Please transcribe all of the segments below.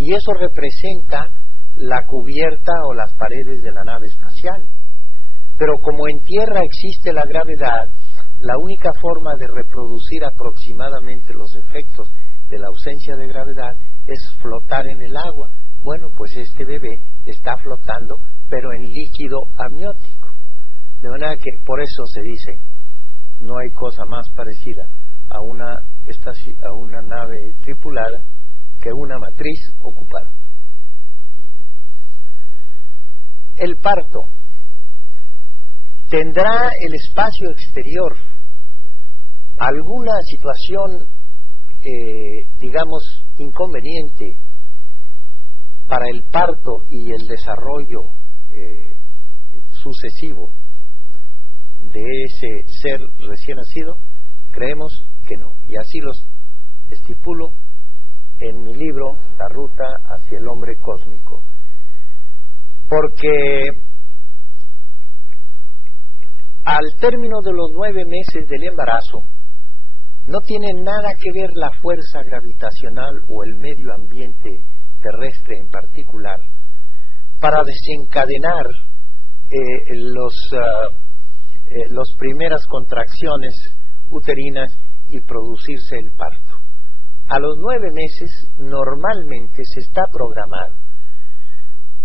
y eso representa la cubierta o las paredes de la nave espacial. Pero como en tierra existe la gravedad, la única forma de reproducir aproximadamente los efectos de la ausencia de gravedad es flotar en el agua. Bueno, pues este bebé está flotando, pero en líquido amniótico. De manera que por eso se dice, no hay cosa más parecida a una nave tripulada que una matriz ocupada. El parto tendrá el espacio exterior alguna situación, digamos, inconveniente para el parto y el desarrollo sucesivo de ese ser recién nacido. Creemos que no, y así los estipulo en mi libro La ruta hacia el hombre cósmico, porque al término de los 9 meses del embarazo no tiene nada que ver la fuerza gravitacional o el medio ambiente terrestre en particular para desencadenar las primeras contracciones uterinas y producirse el parto. A los 9 meses normalmente se está programado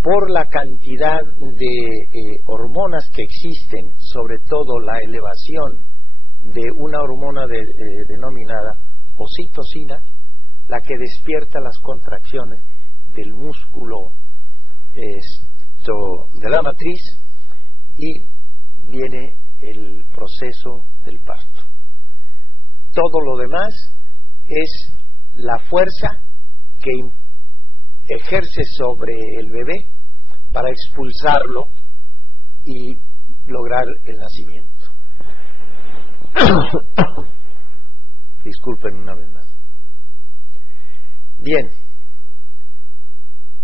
por la cantidad de hormonas que existen, sobre todo la elevación de una hormona denominada oxitocina, la que despierta las contracciones del músculo de la matriz, y viene el proceso del parto. Todo lo demás es la fuerza que ejerce sobre el bebé para expulsarlo y lograr el nacimiento. Disculpen una vez más. Bien,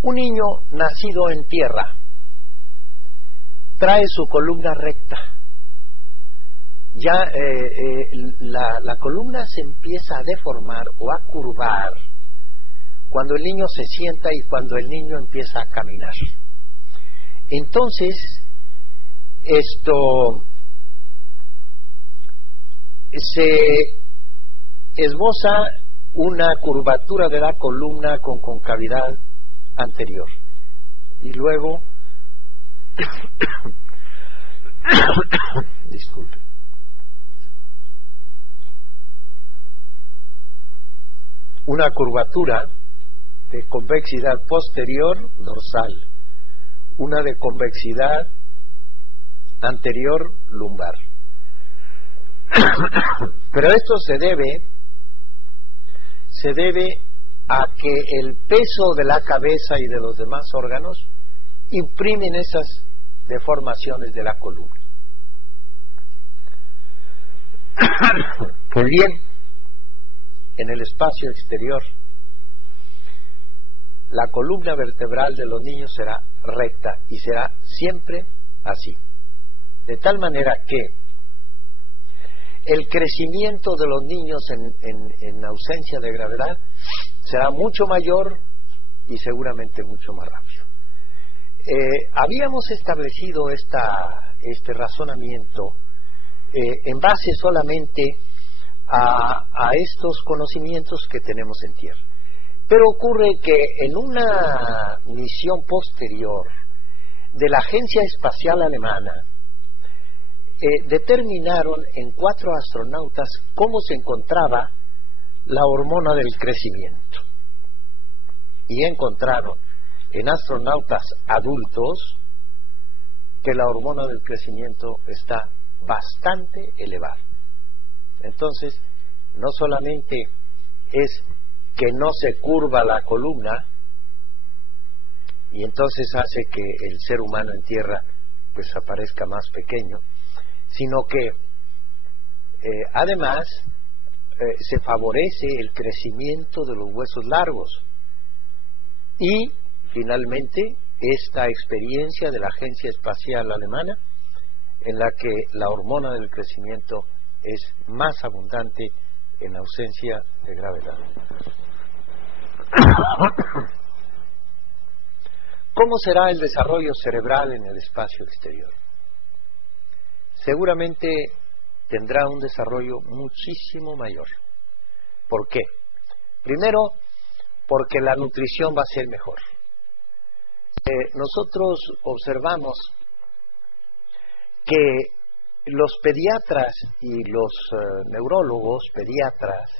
un niño nacido en tierra trae su columna recta. Ya la columna se empieza a deformar o a curvar cuando el niño se sienta y cuando el niño empieza a caminar. Entonces, se esboza una curvatura de la columna con concavidad anterior, y luego disculpe, una curvatura de convexidad posterior dorsal, una de convexidad anterior lumbar. Pero esto se debe a que el peso de la cabeza y de los demás órganos imprimen esas deformaciones de la columna. Pues bien, en el espacio exterior, la columna vertebral de los niños será recta y será siempre así, de tal manera que el crecimiento de los niños en ausencia de gravedad será mucho mayor y seguramente mucho más rápido. Habíamos establecido este razonamiento en base solamente a estos conocimientos que tenemos en tierra. Pero ocurre que en una misión posterior de la Agencia Espacial Alemana, determinaron en 4 astronautas cómo se encontraba la hormona del crecimiento, y encontraron en astronautas adultos que la hormona del crecimiento está bastante elevada. Entonces, no solamente es que no se curva la columna y entonces hace que el ser humano en tierra pues aparezca más pequeño, sino que además se favorece el crecimiento de los huesos largos. Y finalmente esta experiencia de la Agencia Espacial Alemana, en la que la hormona del crecimiento es más abundante en ausencia de gravedad. ¿Cómo será el desarrollo cerebral en el espacio exterior? Seguramente tendrá un desarrollo muchísimo mayor. ¿Por qué? Primero, porque la nutrición va a ser mejor. Nosotros observamos que los pediatras y los neurólogos pediatras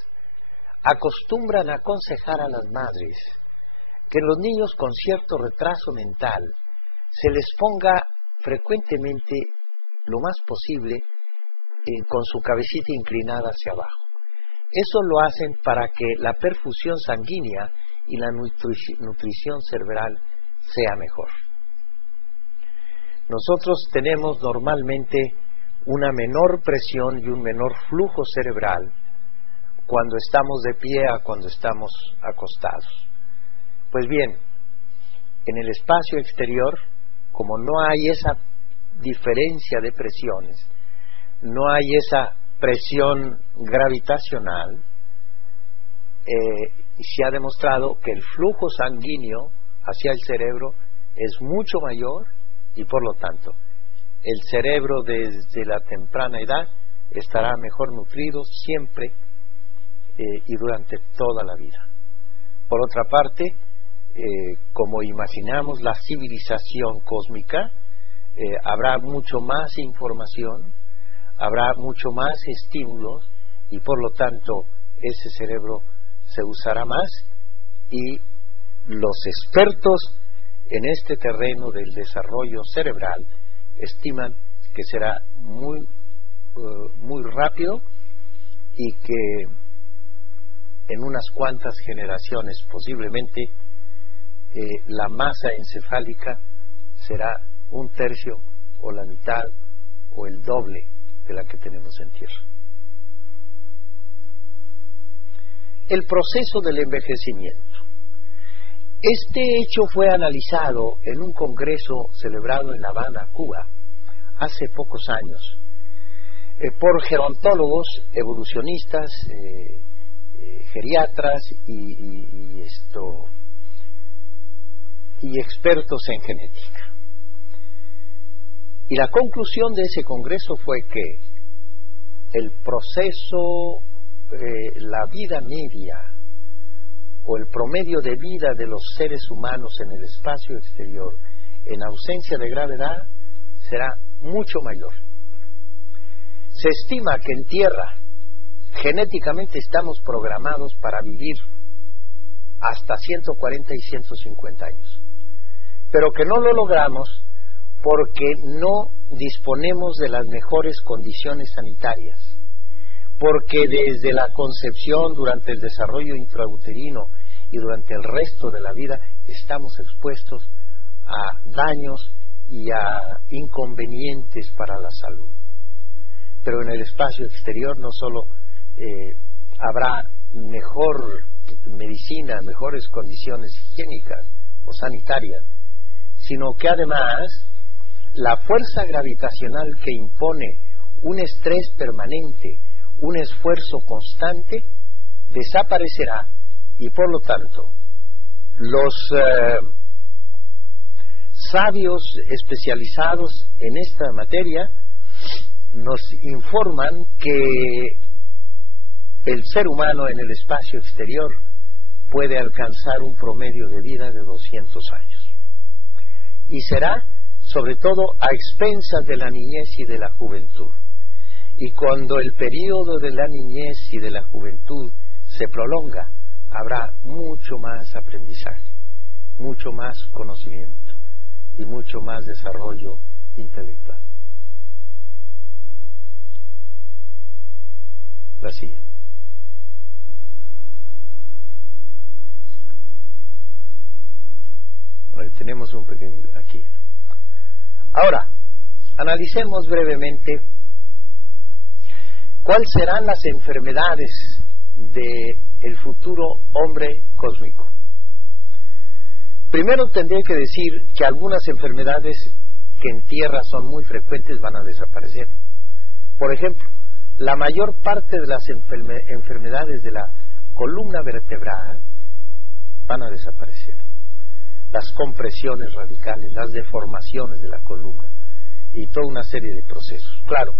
acostumbran a aconsejar a las madres que los niños con cierto retraso mental se les ponga frecuentemente, lo más posible, con su cabecita inclinada hacia abajo. Eso lo hacen para que la perfusión sanguínea y la nutrición cerebral sea mejor. Nosotros tenemos normalmente una menor presión y un menor flujo cerebral cuando estamos de pie a cuando estamos acostados. Pues bien, en el espacio exterior, como no hay esa diferencia de presiones, no hay esa presión gravitacional, se ha demostrado que el flujo sanguíneo hacia el cerebro es mucho mayor y por lo tanto el cerebro desde la temprana edad estará mejor nutrido siempre y durante toda la vida. Por otra parte, como imaginamos la civilización cósmica, habrá mucho más información, habrá mucho más estímulos y por lo tanto ese cerebro se usará más y los expertos en este terreno del desarrollo cerebral estiman que será muy rápido y que en unas cuantas generaciones posiblemente la masa encefálica será un tercio o la mitad o el doble de la que tenemos en tierra. El proceso del envejecimiento. Este hecho fue analizado en un congreso celebrado en La Habana, Cuba, hace pocos años, por gerontólogos, evolucionistas, geriatras y expertos en genética. Y la conclusión de ese congreso fue que el proceso, la vida media o el promedio de vida de los seres humanos en el espacio exterior, en ausencia de gravedad, será mucho mayor. Se estima que en tierra genéticamente estamos programados para vivir hasta 140 y 150 años, pero que no lo logramos porque no disponemos de las mejores condiciones sanitarias, porque desde la concepción, durante el desarrollo intrauterino y durante el resto de la vida estamos expuestos a daños y a inconvenientes para la salud. Pero en el espacio exterior no solo habrá mejor medicina, mejores condiciones higiénicas o sanitarias, sino que además la fuerza gravitacional que impone un estrés permanente, un esfuerzo constante, desaparecerá y por lo tanto los sabios especializados en esta materia nos informan que el ser humano en el espacio exterior puede alcanzar un promedio de vida de 200 años y será sobre todo a expensas de la niñez y de la juventud. Y cuando el periodo de la niñez y de la juventud se prolonga, habrá mucho más aprendizaje, mucho más conocimiento y mucho más desarrollo intelectual. La siguiente. Tenemos un pequeño aquí. Ahora, analicemos brevemente cuáles serán las enfermedades del futuro hombre cósmico. Primero tendré que decir que algunas enfermedades que en tierra son muy frecuentes van a desaparecer. Por ejemplo, la mayor parte de las enfermedades de la columna vertebral van a desaparecer. las compresiones radicales, las deformaciones de la columna y toda una serie de procesos. Claro,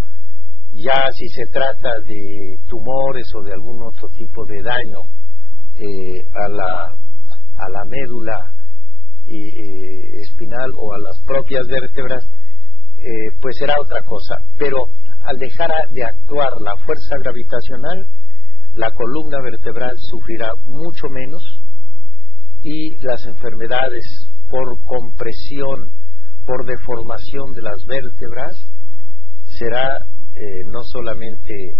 ya si se trata de tumores o de algún otro tipo de daño a la médula espinal o a las propias vértebras, pues será otra cosa. Pero al dejar de actuar la fuerza gravitacional, la columna vertebral sufrirá mucho menos y las enfermedades por compresión, por deformación de las vértebras, será no solamente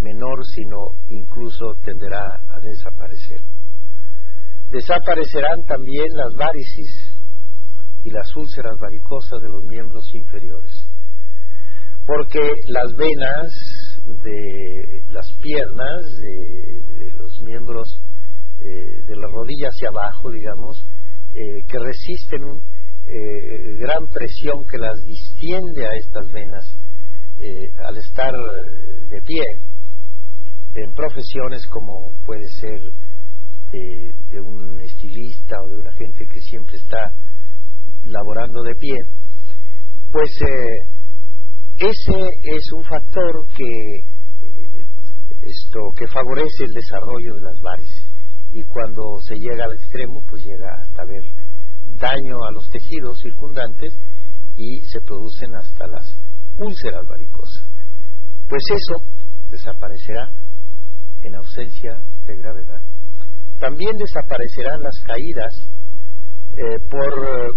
menor, sino incluso tenderá a desaparecer. Desaparecerán también las varices y las úlceras varicosas de los miembros inferiores, porque las venas de las piernas, de los miembros de la rodilla hacia abajo, digamos, que resisten gran presión que las distiende a estas venas, al estar de pie en profesiones como puede ser de un estilista o de una gente que siempre está laborando de pie, pues ese es un factor que favorece el desarrollo de las varices, y cuando se llega al extremo pues llega hasta haber daño a los tejidos circundantes y se producen hasta las úlceras varicosas. Pues eso desaparecerá en ausencia de gravedad. También desaparecerán las caídas por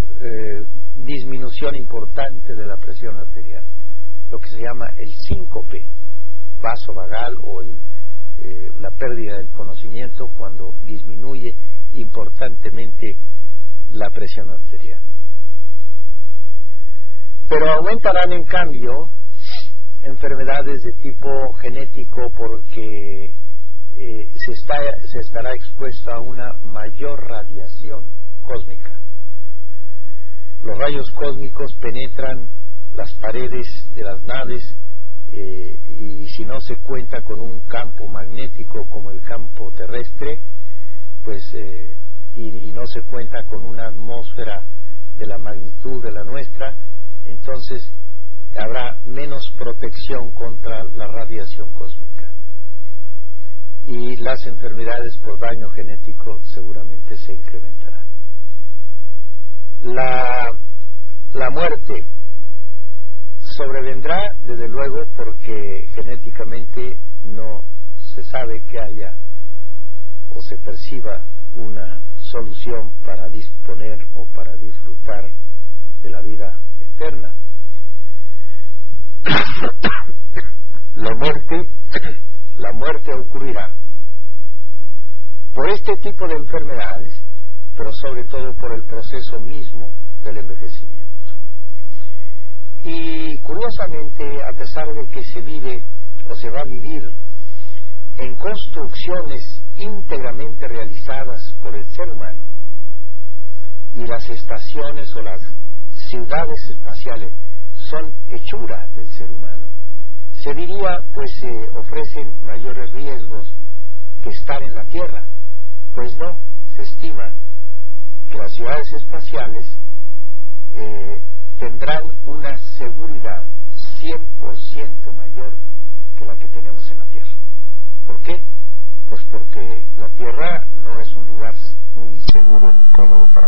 disminución importante de la presión arterial, lo que se llama el síncope vasovagal o la pérdida del conocimiento cuando disminuye importantemente la presión arterial. Pero aumentarán en cambio enfermedades de tipo genético porque se estará expuesto a una mayor radiación cósmica. Los rayos cósmicos penetran las paredes de las naves y si no se cuenta con un campo magnético como el campo terrestre, pues y no se cuenta con una atmósfera de la magnitud de la nuestra, entonces habrá menos protección contra la radiación cósmica y las enfermedades por daño genético seguramente se incrementarán. La muerte sobrevendrá desde luego porque genéticamente no se sabe que haya o se perciba una solución para disponer o para disfrutar de la vida eterna. La muerte ocurrirá por este tipo de enfermedades, pero sobre todo por el proceso mismo del envejecimiento. Y curiosamente, a pesar de que se vive o se va a vivir en construcciones íntegramente realizadas por el ser humano, y las estaciones o las ciudades espaciales son hechura del ser humano, se diría pues ofrecen mayores riesgos que estar en la Tierra. Pues no, se estima que las ciudades espaciales tendrán una seguridad 100% mayor que la que tenemos en la Tierra. ¿Por qué? Pues porque la Tierra no es un lugar muy seguro ni cómodo para